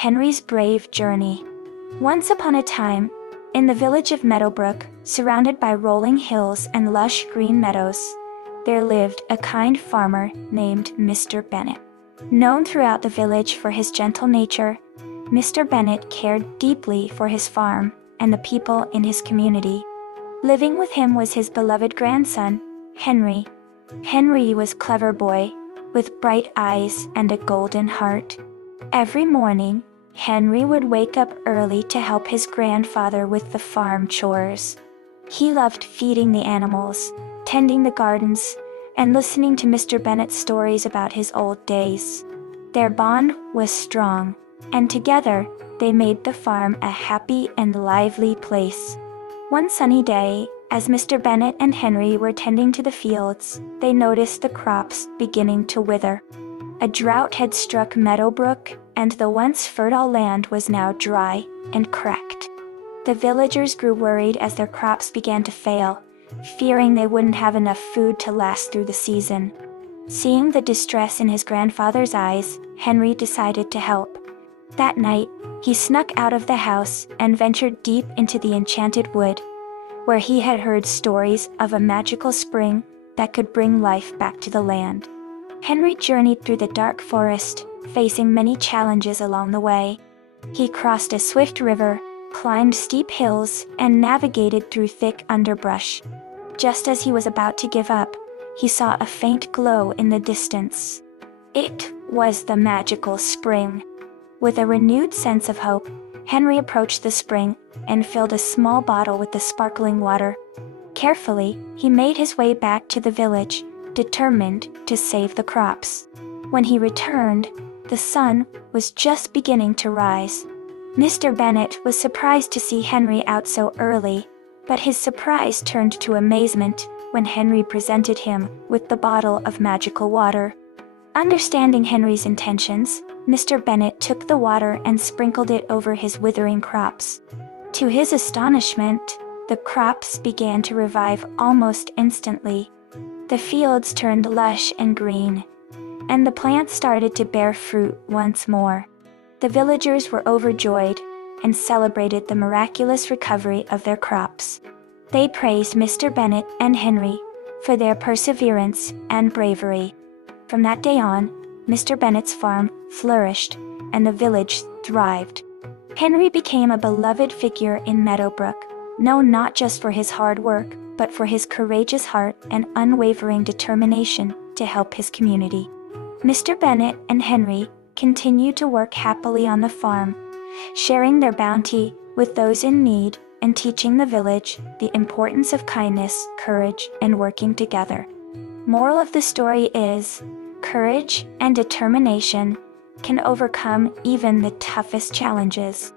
Henry's Brave Journey. Once upon a time, in the village of Meadowbrook, surrounded by rolling hills and lush green meadows, there lived a kind farmer named Mr. Bennet. Known throughout the village for his gentle nature, Mr. Bennet cared deeply for his farm and the people in his community. Living with him was his beloved grandson, Henry. Henry was a clever boy, with bright eyes and a golden heart. Every morning, Henry would wake up early to help his grandfather with the farm chores. He loved feeding the animals, tending the gardens, and listening to Mr. Bennet's stories about his old days. Their bond was strong, and together they made the farm a happy and lively place. One sunny day, as Mr. Bennet and Henry were tending to the fields, they noticed the crops beginning to wither. A drought had struck Meadowbrook, and the once fertile land was now dry and cracked. The villagers grew worried as their crops began to fail, fearing they wouldn't have enough food to last through the season. Seeing the distress in his grandfather's eyes, Henry decided to help. That night, he snuck out of the house and ventured deep into the enchanted wood, where he had heard stories of a magical spring that could bring life back to the land. Henry journeyed through the dark forest, facing many challenges along the way. He crossed a swift river, climbed steep hills, and navigated through thick underbrush. Just as he was about to give up, he saw a faint glow in the distance. It was the magical spring. With a renewed sense of hope, Henry approached the spring and filled a small bottle with the sparkling water. Carefully, he made his way back to the village, determined to save the crops. When he returned, the sun was just beginning to rise. Mr. Bennet was surprised to see Henry out so early, but his surprise turned to amazement when Henry presented him with the bottle of magical water. Understanding Henry's intentions, Mr. Bennet took the water and sprinkled it over his withering crops. To his astonishment, the crops began to revive almost instantly. The fields turned lush and green, and the plants started to bear fruit once more. The villagers were overjoyed and celebrated the miraculous recovery of their crops. They praised Mr. Bennet and Henry for their perseverance and bravery. From that day on, Mr. Bennet's farm flourished and the village thrived. Henry became a beloved figure in Meadowbrook, known not just for his hard work, but for his courageous heart and unwavering determination to help his community. Mr. Bennet and Henry continued to work happily on the farm, sharing their bounty with those in need and teaching the village the importance of kindness, courage, and working together. Moral of the story is, courage and determination can overcome even the toughest challenges.